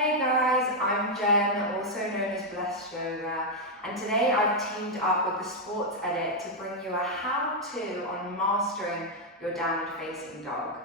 Hey guys, I'm Jen, also known as Blessed Yoga, and today I've teamed up with the Sports Edit to bring you a how-to on mastering your downward facing dog.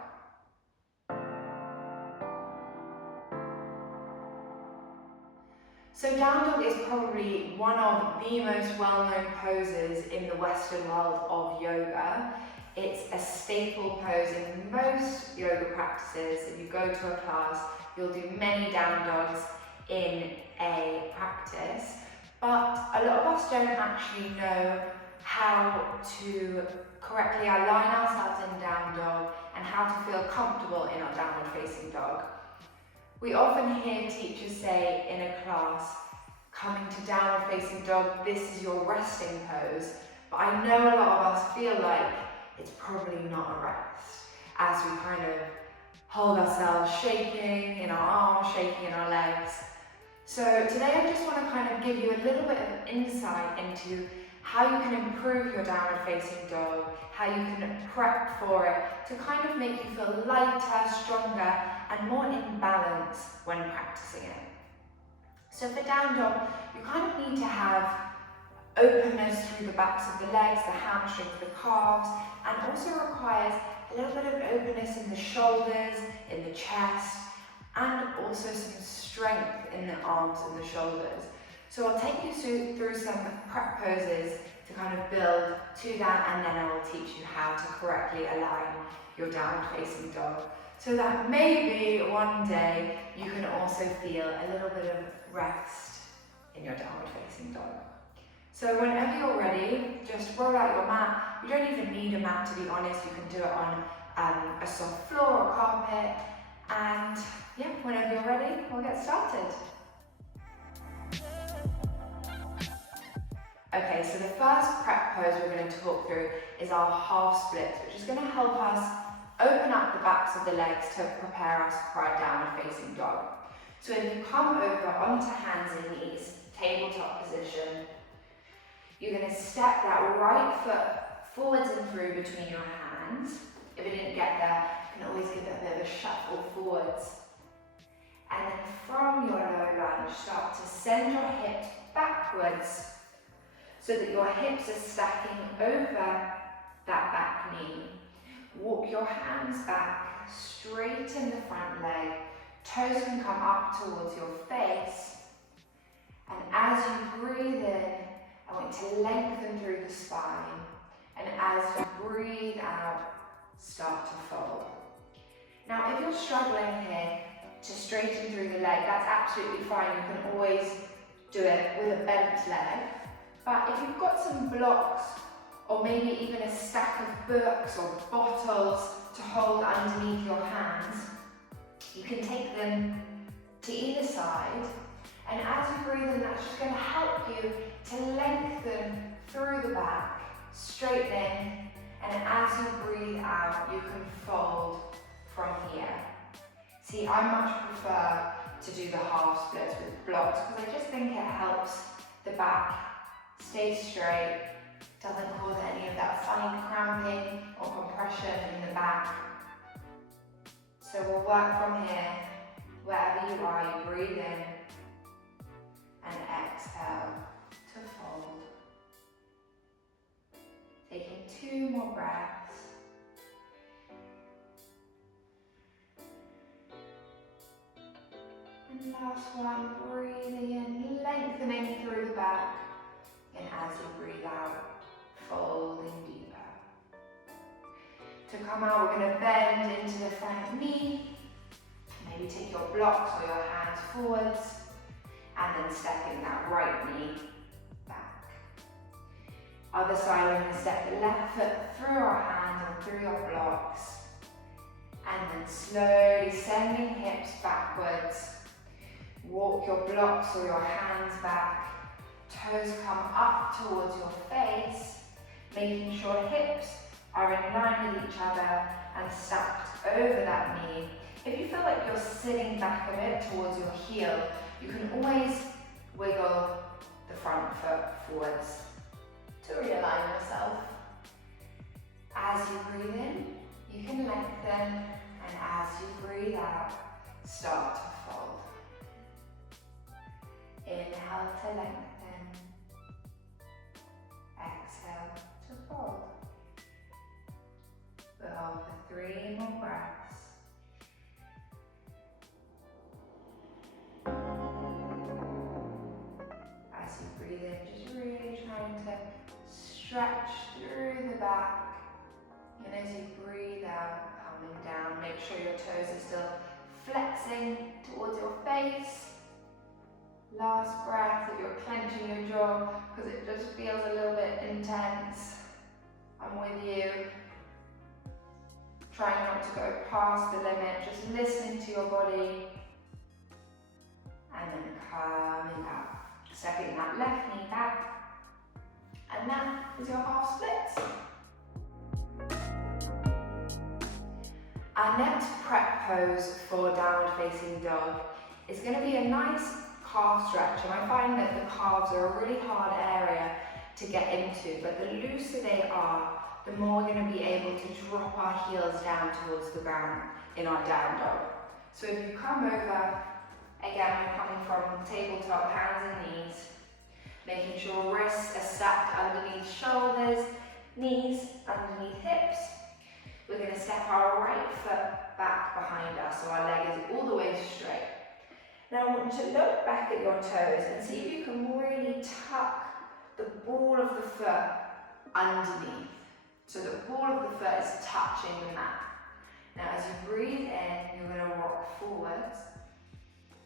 So down dog is probably one of the most well-known poses in the Western world of yoga. It's a staple pose in most yoga practices. If you go to a class, you'll do many down dogs in a practice, but a lot of us don't actually know how to correctly align ourselves in down dog and how to feel comfortable in our downward facing dog. We often hear teachers say in a class, coming to downward facing dog, this is your resting pose, but I know a lot of us feel like it's probably not a rest, as we kind of hold ourselves shaking in our arms, shaking in our legs. So today I just want to kind of give you a little bit of insight into how you can improve your downward facing dog, how you can prep for it to kind of make you feel lighter, stronger and more in balance when practicing it. So for down dog, you kind of need to have openness through the backs of the legs, the hamstrings, the calves, and also requires a little bit of openness in the shoulders, in the chest, and also some strength in the arms and the shoulders. So I'll take you through some prep poses to kind of build to that, and then I will teach you how to correctly align your downward facing dog, so that maybe one day you can also feel a little bit of rest in your downward facing dog. So whenever you're ready, just roll out your mat. You don't even need a mat, to be honest. You can do it on a soft floor or carpet. And yeah, whenever you're ready, we'll get started. Okay, so the first prep pose we're going to talk through is our half splits, which is going to help us open up the backs of the legs to prepare us for our downward facing dog. So if you come over onto hands and knees, tabletop position, you're going to step that right foot forwards and through between your hands. If it didn't get there, you can always give it a bit of a shuffle forwards. And then from your low lunge, start to send your hips backwards so that your hips are stacking over that back knee. Walk your hands back, straighten the front leg, toes can come up towards your face. And as you breathe in, I want you to lengthen through the spine, and as you breathe out, start to fold. Now, if you're struggling here to straighten through the leg, that's absolutely fine. You can always do it with a bent leg. But if you've got some blocks, or maybe even a stack of books or bottles to hold underneath your hands, you can take them to either side. And as you breathe in, that's just going to help you to lengthen through the back, straighten, and as you breathe out, you can fold from here. See, I much prefer to do the half splits with blocks because I just think it helps the back stay straight, doesn't cause any of that funny cramping or compression in the back. So we'll work from here, wherever you are, you breathe in, and exhale to fold. Taking 2 more breaths. And last one, breathing in, lengthening through the back. And as you breathe out, folding deeper. To come out, we're going to bend into the front knee. Maybe take your blocks or your hands forwards. And then stepping that right knee back. Other side, we're going to step the left foot through our hands or through your blocks. And then slowly sending hips backwards. Walk your blocks or your hands back. Toes come up towards your face, making sure hips are in line with each other and stacked over that knee. If you feel like you're sitting back a bit towards your heel, you can always wiggle the front foot forwards to realign yourself. As you breathe in, you can lengthen, and as you breathe out, start to fold. stretch through the back. And as you breathe out, coming down, make sure your toes are still flexing towards your face. Last breath, if you're clenching your jaw, because it just feels a little bit intense. I'm with you. Trying not to go past the limit, just listening to your body. And then coming up. Stepping that left knee back. And that is your half splits. Our next prep pose for downward facing dog is going to be a nice calf stretch, and I find that the calves are a really hard area to get into, but the looser they are, the more we're going to be able to drop our heels down towards the ground in our down dog. So if you come over, again we're coming from tabletop, hands and knees, making sure wrists are stacked underneath shoulders, knees underneath hips. We're going to step our right foot back behind us so our leg is all the way straight. Now I want you to look back at your toes and see if you can really tuck the ball of the foot underneath. So the ball of the foot is touching the mat. Now as you breathe in, you're going to rock forwards.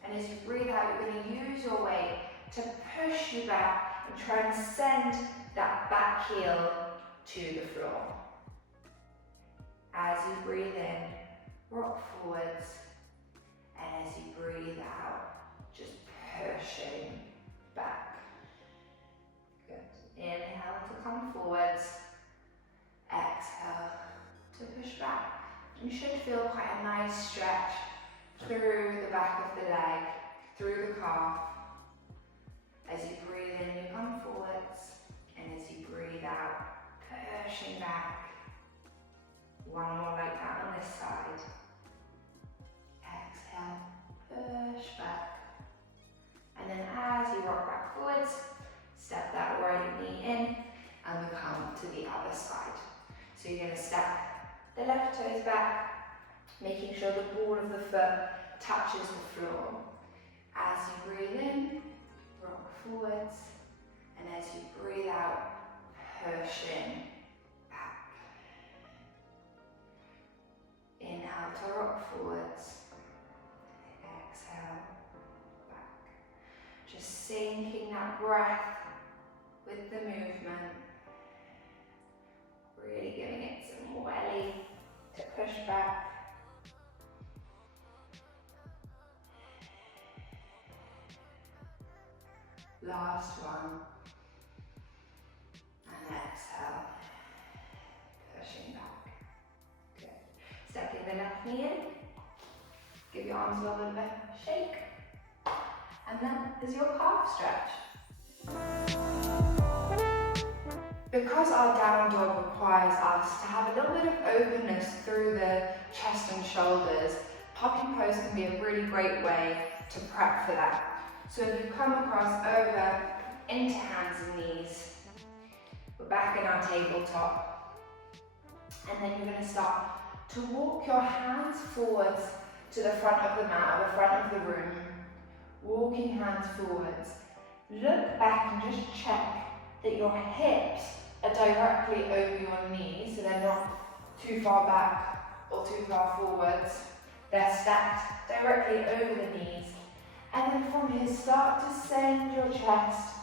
And as you breathe out, you're going to use your weight to push you back and try and send that back heel to the floor. As you breathe in, rock forwards. And as you breathe out, just pushing back. Good. Inhale to come forwards. Exhale to push back. You should feel quite a nice stretch through the back of the leg, through the calf. As you breathe in, you come forwards. And as you breathe out, pushing back. One more like that on this side. Exhale, push back. And then as you rock back forwards, step that right knee in and we come to the other side. So you're going to step the left toes back, making sure the ball of the foot touches the floor. As you breathe in, rock forwards. And as you breathe out, pushing back. Inhale to rock forwards. Exhale, back. Just sinking that breath with the movement. Really giving it some welly to push back. Last one. And exhale. Pushing back. Good. Stepping the left knee in. Give your arms a little bit of a shake. And that is your calf stretch. Because our down dog requires us to have a little bit of openness through the chest and shoulders, puppy pose can be a really great way to prep for that. So if you come across over into hands and knees, we're back in our tabletop, and then you're going to start to walk your hands forwards to the front of the mat, or the front of the room, walking hands forwards. Look back and just check that your hips are directly over your knees, so they're not too far back or too far forwards. They're stacked directly over the knees. And then from here, start to send your chest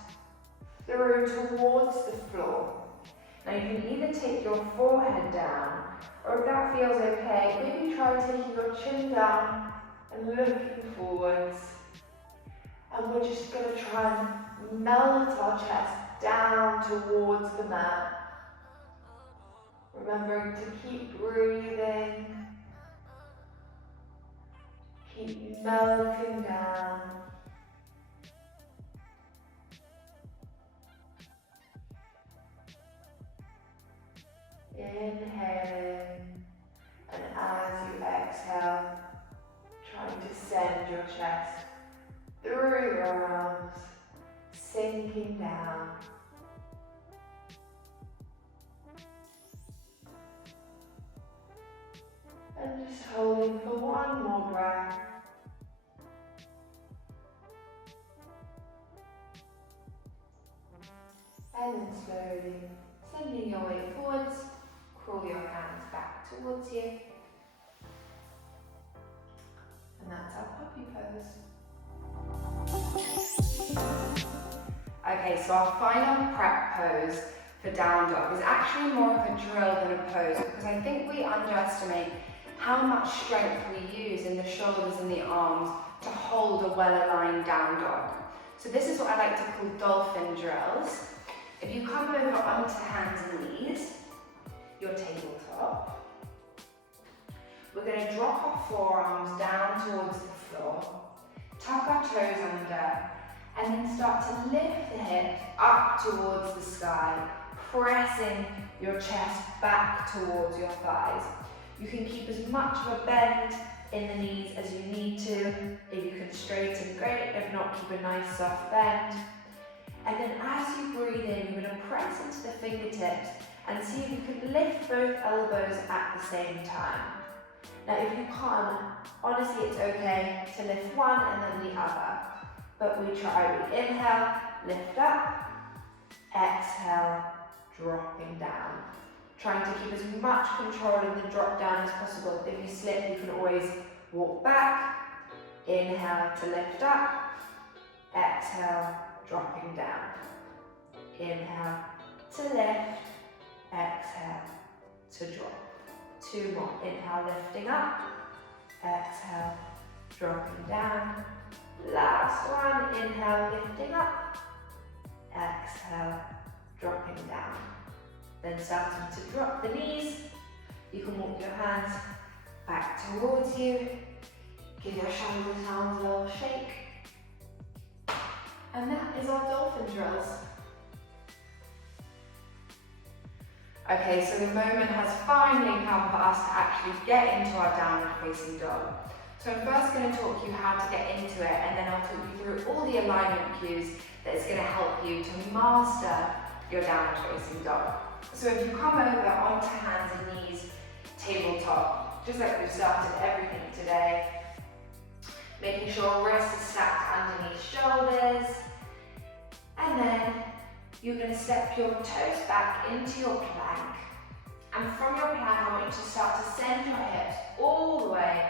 through towards the floor. Now you can either take your forehead down, or if that feels okay, maybe try taking your chin down and looking forwards. And we're just going to try and melt our chest down towards the mat. Remembering to keep breathing. Keep melting down. Inhaling, and as you exhale, trying to send your chest through your arms, sinking down. And just holding for one more breath. And then slowly Sending your weight forwards, crawl your hands back towards you. And that's our puppy pose. Okay, so our final prep pose for down dog is actually more of a drill than a pose, because I think we underestimate how much strength we use in the shoulders and the arms to hold a well-aligned down dog. So this is what I like to call dolphin drills. If you come over onto hands and knees, your tabletop, we're going to drop our forearms down towards the floor, tuck our toes under, and then start to lift the hips up towards the sky, pressing your chest back towards your thighs. You can keep as much of a bend in the knees as you need to. If you can straighten, great. If not, keep a nice soft bend. And then as you breathe in, you're going to press into the fingertips and see if you can lift both elbows at the same time. Now, if you can't, honestly, it's okay to lift one and then the other. But we try. We inhale, lift up, exhale, dropping down. Trying to keep as much control in the drop down as possible. If you slip, you can always walk back. Inhale to lift up, exhale, dropping down. Inhale to lift, exhale to drop. Two more. Inhale, lifting up, exhale, dropping down. Last one. Inhale, lifting up, exhale, dropping down. Then starting to drop the knees. You can walk your hands back towards you. Give your shoulders and arms a little shake. And that is our dolphin drills. Okay, so the moment has finally come for us to actually get into our downward facing dog. So I'm first going to talk you how to get into it, and then I'll talk you through all the alignment cues that is going to help you to master your downward facing dog. So if you come over onto hands and knees, tabletop, just like we've started everything today, making sure wrists are stacked underneath shoulders, and then you're going to step your toes back into your plank. And from your plank, I want you to start to send your hips all the way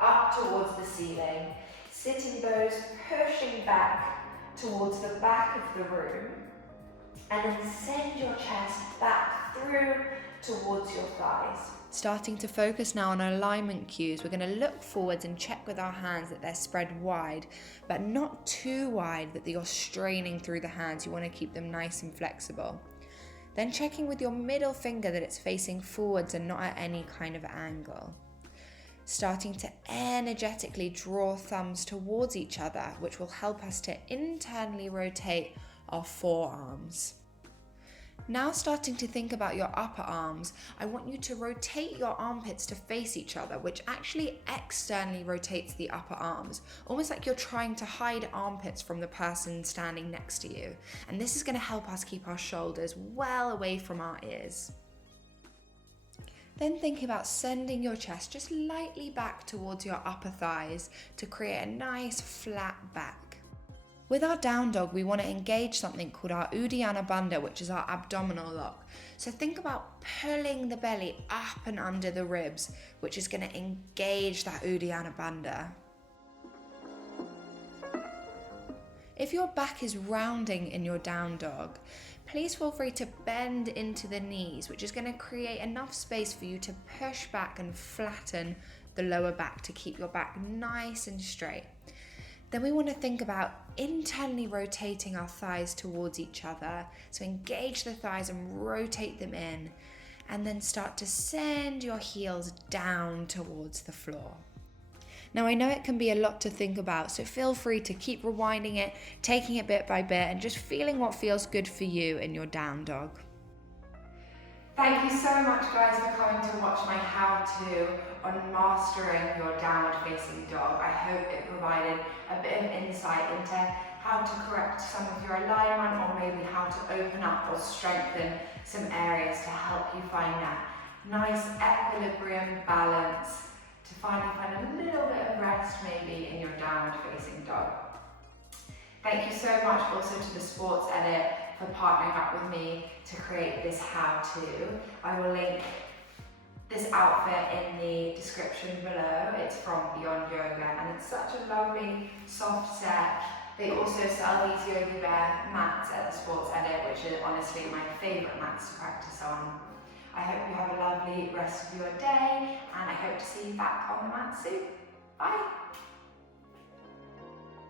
up towards the ceiling, sitting bones pushing back towards the back of the room, and then send your chest back through towards your thighs. Starting to focus now on alignment cues, we're going to look forwards and check with our hands that they're spread wide, but not too wide that you're straining through the hands. You want to keep them nice and flexible. Then checking with your middle finger that it's facing forwards and not at any kind of angle. Starting to energetically draw thumbs towards each other, which will help us to internally rotate our forearms. Now starting to think about your upper arms, I want you to rotate your armpits to face each other, which actually externally rotates the upper arms, almost like you're trying to hide armpits from the person standing next to you. And this is going to help us keep our shoulders well away from our ears. Then think about sending your chest just lightly back towards your upper thighs to create a nice flat back. With our down dog, we want to engage something called our Uddiyana Bandha, which is our abdominal lock. So think about pulling the belly up and under the ribs, which is going to engage that Uddiyana Bandha. If your back is rounding in your down dog, please feel free to bend into the knees, which is going to create enough space for you to push back and flatten the lower back to keep your back nice and straight. Then we want to think about internally rotating our thighs towards each other. So engage the thighs and rotate them in, and then start to send your heels down towards the floor. Now I know it can be a lot to think about, so feel free to keep rewinding it, taking it bit by bit, and just feeling what feels good for you in your down dog. Thank you so much guys for coming to watch my how-to on mastering your downward facing dog. I hope it provided a bit of insight into how to correct some of your alignment, or maybe how to open up or strengthen some areas to help you find that nice equilibrium balance, to finally find a little bit of rest maybe in your downward facing dog. Thank you so much also to the Sports Edit for partnering up with me to create this how-to. I will link this outfit in the description below. It's from Beyond Yoga and it's such a lovely soft set. They also sell these Yogi Bear mats at the Sports Edit, which are honestly my favourite mats to practice on. I hope you have a lovely rest of your day and I hope to see you back on the mat soon. Bye!